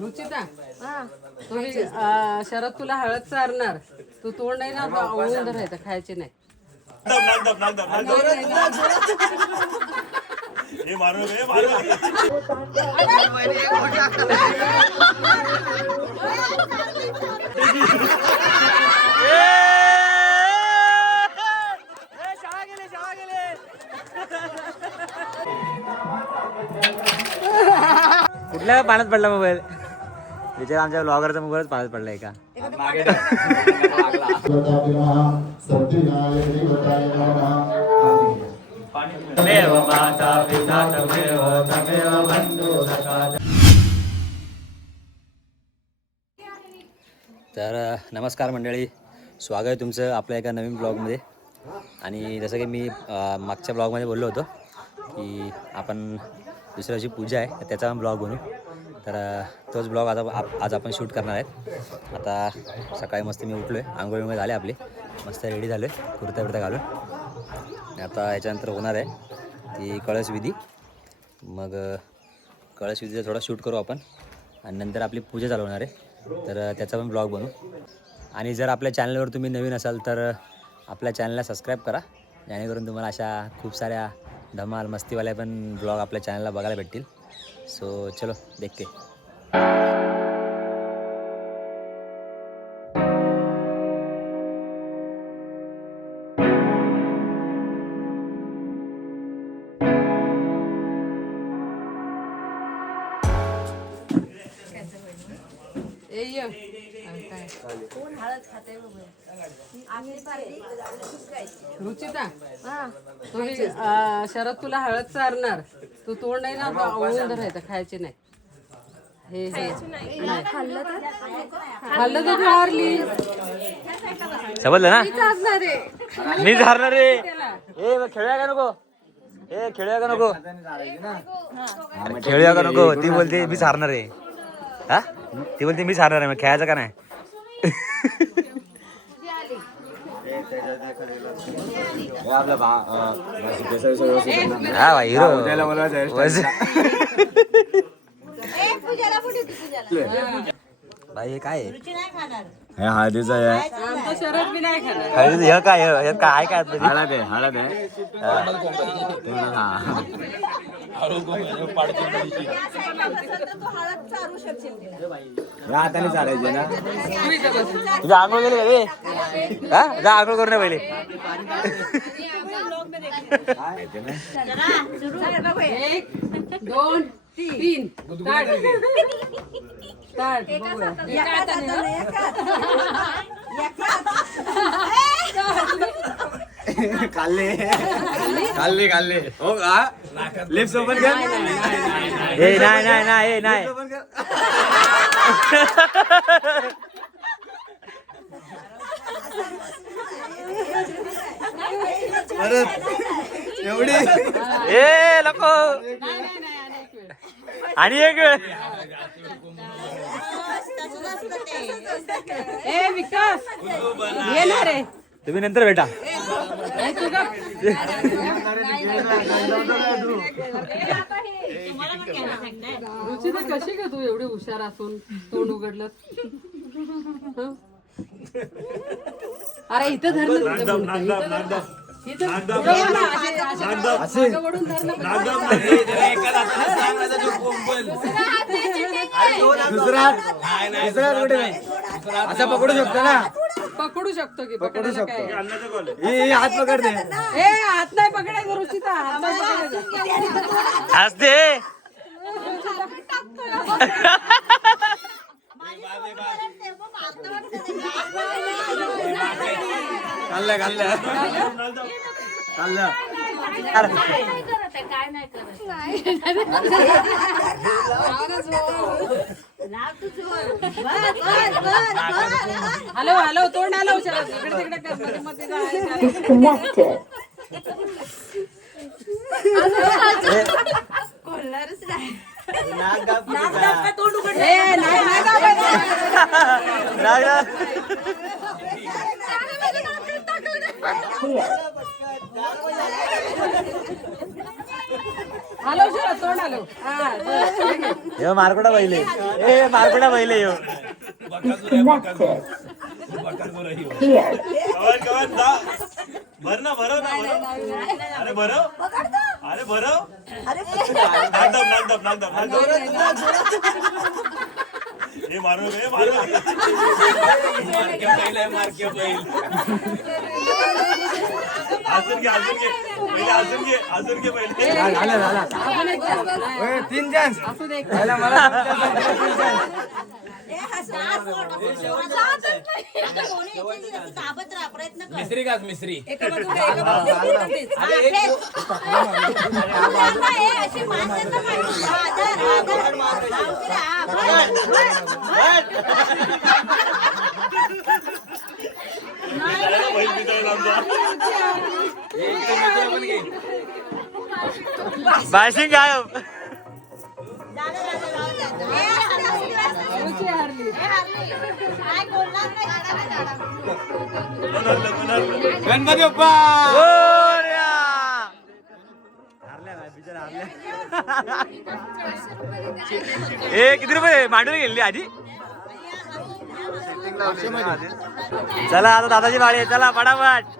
रुचिता शरद तुला हळद चारणार. तू तोंड आहे ना आवळून धरायचं, खायचे नाही. कुठल्या पाण्यात पडला मोबाईल? विचार आमच्या ब्लॉगरचा मोबाईलच पाण्यात पडलाय का? तर नमस्कार मंडळी, स्वागत आहे तुमचं आपल्या एका नवीन ब्लॉगमध्ये. आणि जसं की मी मागच्या ब्लॉगमध्ये बोललो होतो की आपण दुसऱ्या दिवशी पूजा आहे त्याचा पण ब्लॉग बनवू. तर तोच ब्लॉग आज आपण शूट करणार आहेत. आता सकाळी मस्त मी उठलो आहे, आंघोळीमुळे झाले आपले, मस्त रेडी झालो आहे कुर्ता बिर्ता घालून. आता याच्यानंतर होणार आहे ती कळसविधी. मग कळसविधीचा थोडा शूट करू आपण आणि नंतर आपली पूजा चालू होणार आहे. तर त्याचा पण ब्लॉग बनवू. आणि जर आपल्या चॅनलवर तुम्ही नवीन असाल तर आपल्या चॅनलला सबस्क्राईब करा, जेणेकरून तुम्हाला अशा खूप साऱ्या धमाल मस्तीवाल्या पण ब्लॉग आपल्या चॅनलला बघायला भेटतील. सो चलो देखते. रुचिता शरद तुला हळद चारणार. तू तोंड आहे ना आवळून धरायचं, खायचे नाही. खाल्लं तर हारली. समजलं ना? मी हारणार रे. खेळूया का नको? खेळूया का नको? खेळूया का नको? ती बोलते मीच हारणार आहे. हा, ती बोलते मीच हारणार आहे. मग खेळायचं का नाही? हा भाई भाई हे काय आहे? हळदीचं आहे. शरद बी नाही खाणार. हळद हे काय आहे? काय काय हळद आहे, हळद आहे. हाताने चालायचे ना. तुझ्या आंघोळ गेली रे? हा, जा आंघोळ करू नये पहिले. 1 2 3 स्टार्ट. खाल्ले खाल्ले खाल्ले. हो का? लिप्स ओपन कर. नाही नाही. एवढी ए नको. आणि एक वेळ विकास येणार आहे. तुम्ही नंतर भेटा. रुचिता कशी का तू एवढी हुशार असून तोंड उघडलं? अरे इथं धरलं. असं पकडू शकतो ना? पकडू शकतो की पकडू शकतो. हात पकडते. हात नाही पकडायचं रुचिता, हात नाही पकडायचं. हसते. खाल्लं खाल्लं खाल्लं. हॅलो हॅलो तोंड आलं हुशार. इकडे तिकडे मध्ये बोलणारच नाही. तोंड उघडलं हॅलो तोंड आलो हा बरं. यो मारकुटा पहिले ए मारकुटा पहिले यो भर ना भरव ना अरे भरव अरे भरव हे मारू हे मारू अजून घे अजून घे पहिले आपण एक नाही. तीन चान्स असू दे एक. मिस्त्री का मिस्त्री एका बाजूला एका बाजूला तेच. बाशिंग गायब रुची हारली. गणपती बाप्पा ए किती रुपये मांडून गेली आधी चला आता दादाची बाळी आहे चला पटापट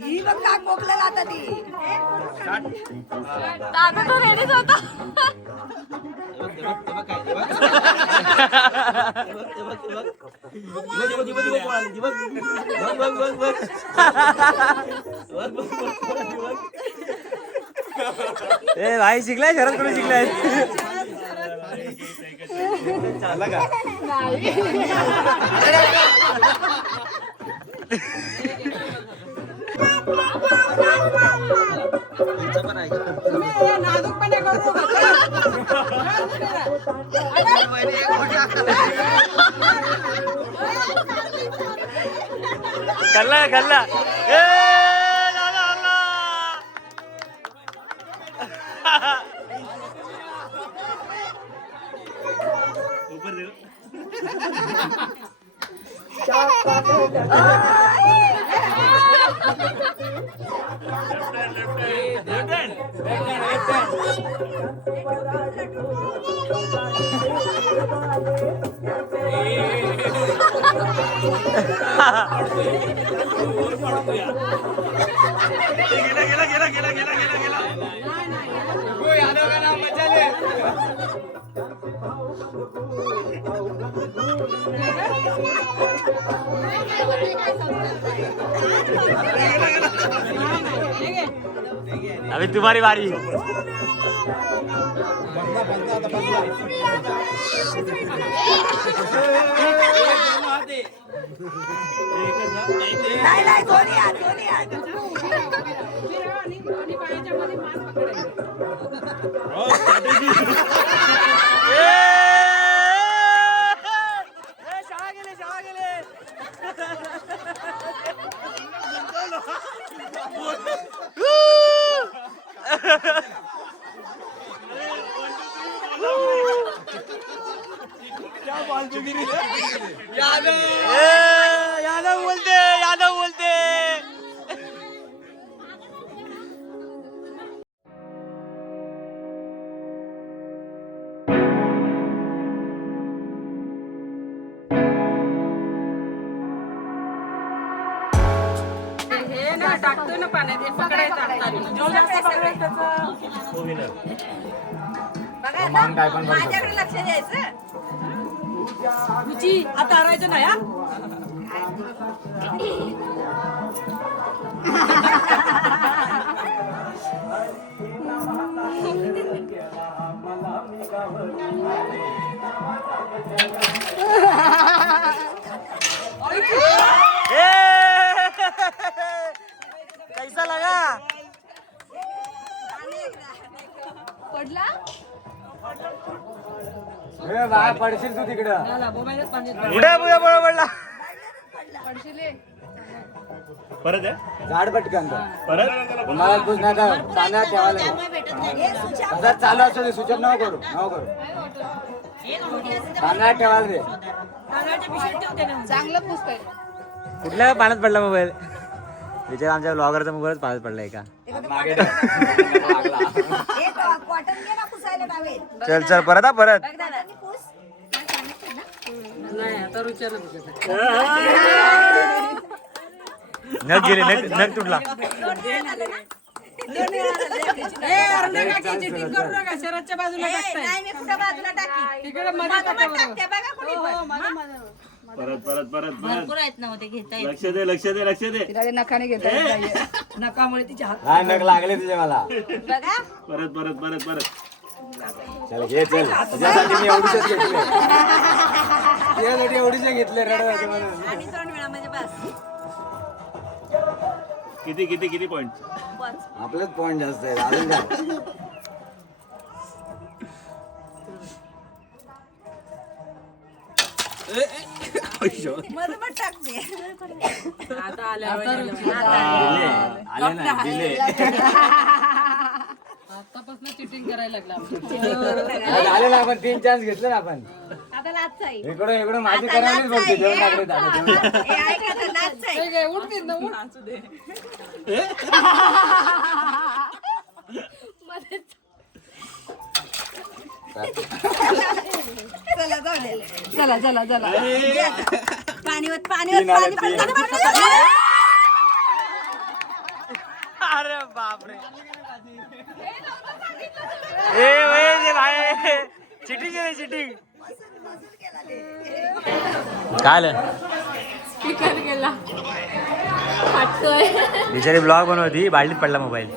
ही बघ का कोकलेला आता ती दादा तो रेडीच होता. ए भाई शिकलाय शरद कुठे शिकलाय नाजूकपणे करू कल्ला कल्ला ए दादा अल्ला ऊपर देखो अभी तुम्हारी बारी नाही नाही दोन्ही हात दोन्ही हात आणि पायाच्या मध्ये मान पकडायचं. शाळा गेले शाळा गेले यादव बोलते यादव बोलते हे ना टाकतोय ना पाण्यात हे पकडायचं हाताने. जो जास्त पकडेल त्याचं बघा आता, माझ्याकडे लक्ष द्यायचं रुची आता हरायचं नाही हा. कैसा लगा पडला पडशील तू तिकडं झाला, मोबाईलच पाण्यात पडला. पुढे पुढे पुढे पडला पडशिले. परत आहे झाड पटकन परत मला तूच नाही का पाण्यात ठेवायला तसंच चालू असू दे सूचना नको करू नको करू तांदळात ठेवाल रे. चांगलं पुस्तक कुठल्या पाण्यात पडला मोबाईल विचार आमच्या ब्लॉगरचा मोबाईलच पाण्यात पडलाय का मागे लागला. एक कॉटन घे ना पुसायला टावेल. चल चल परत परत दादांनी पुस. नाही आता विचारत नग गेले नग तुटला चिटिंग करू नका शरदच्या बाजूला टाकताय नाही मी कुठं बाजूला टाकी. तिकडे मध्ये मधोमध टाका बरोबर. टाकते बघा कुणी पण. परत परत परत भरपूर आहेत ना हो ते घेता येत. लक्ष दे लक्ष दे लक्ष दे. नखाने घेता नकामुळे तिच्या हात हा नग लागले तुझे मला. बघा परत परत परत परत चल घे चल. तुझ्यासाठी मी एवढीच घेतले. तुझ्यासाठी एवढीच घेतले रडवायचे म्हणून. आणि 2 वेळा म्हणजे बस. किती किती किती पॉइंट बस. आपलेच पॉइंट जास्त आहे अजून काय. मधोमध टाकते. आता आल्यावर आले ना दिले. आतापासून चिटिंग करायला लागला आले ना आपण 3 चान्स घेतले ना आपण. आता लाचचा आहे. इकडून माझे करायलाच बोलते जेवण टाकले दादा. हे ऐका आता लाचचा आहे. उठतील ना उठ चला जाऊ दे. चला चला चला पाणीवर पाणी अरे बापरे ए भाई चिटिंग आहे चिटिंग काय स्पीकर गेला फाटतोय बिचारी ब्लॉग बनवती बाल्टीत पडला मोबाईल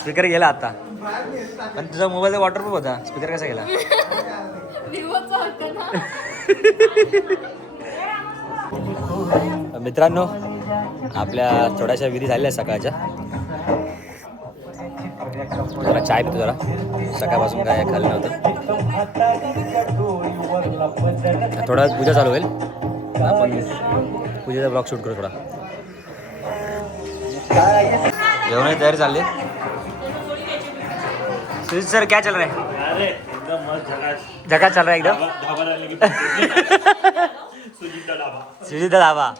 स्पीकर गेला आता पण तुझा मोबाईल वॉटरप्रूफ होता स्पीकर कसा गेला मित्रांनो आपल्या थोड्याशा विधी झाल्या सकाळच्या जरा चाय पितो जरा सकाळपासून काय खाल्लं नव्हतं थोडा वेळ पूजा चालू होईल आपण पूजेचा ब्लॉग शूट करू थोडा जेवणाची तयारी चालली सुजीत सर क्या चल रहा है अरे एकदम मस्त झकास जगात चल रहा है एकदम धाबा राहिला की सुजीता ढाबा सुजीत धाबा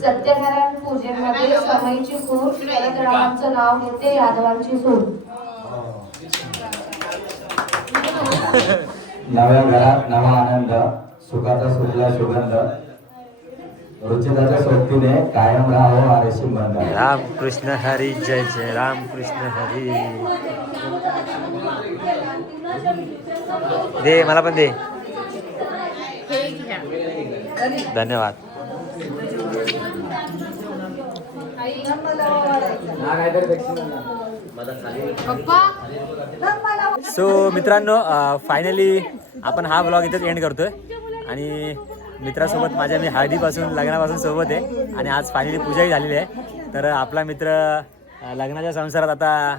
सत्यनारायण पूजेमध्ये समईची सूर शरद रावांचं नाव घेते यादवांची सूर. नव्या घरात नवा आनंद, सुखाचा सुटला सुगंध, रुचिताच्या सोबतीने कायम राहावं आरेशी बंद. राम कृष्ण हरी जय जय राम कृष्ण हरी. दे मला पण दे. धन्यवाद. सो मित्रांनो, फायनली आपण हा ब्लॉग इथेच एंड करतोय. आणि मित्रासोबत माझ्या मी हळदीपासून लग्नापासून सोबत आहे आणि आज फायनली पूजाही झालेली आहे. तर आपला मित्र लग्नाच्या संसारात आता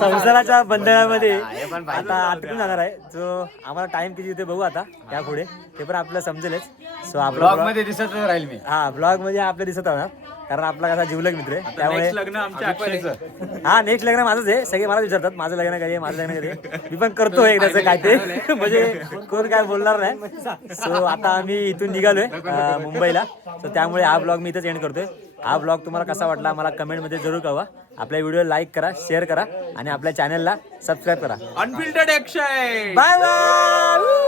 संसाराच्या बंधनामध्ये आता अटकून जाणार आहे. जो आम्हाला टाइम किती होते बघू आता त्या पुढे, ते पण आपल्याला समजेलच. सो आपला ब्लॉग मध्ये दिसत राहील मी. हा ब्लॉग मध्ये आपल्या दिसत होणार, कारण आपला कसा जीवलग मित्र आहे. त्यामुळे लग्न आमच्या अक्षयचं. हा नेक्स्ट लग्न माझंच आहे. सगळे मला विचारतात माझं लग्न कधी आहे, माझं लग्न कधी आहे. मी पण करतो एकदाचं काय ते म्हणजे कोण काय बोलणार नाही. सो आता आम्ही इथून निघालोय मुंबईला. सो त्यामुळे हा ब्लॉग मी इथंच एंड करतोय. हा ब्लॉग तुम्हाला कसा वाटला मला कमेंटमध्ये जरूर कळवा. आपल्या व्हिडिओ लाईक करा, शेअर करा आणि आपल्या चॅनलला सबस्क्राईब करा. अनफिल्टर्ड अक्षय. Bye bye.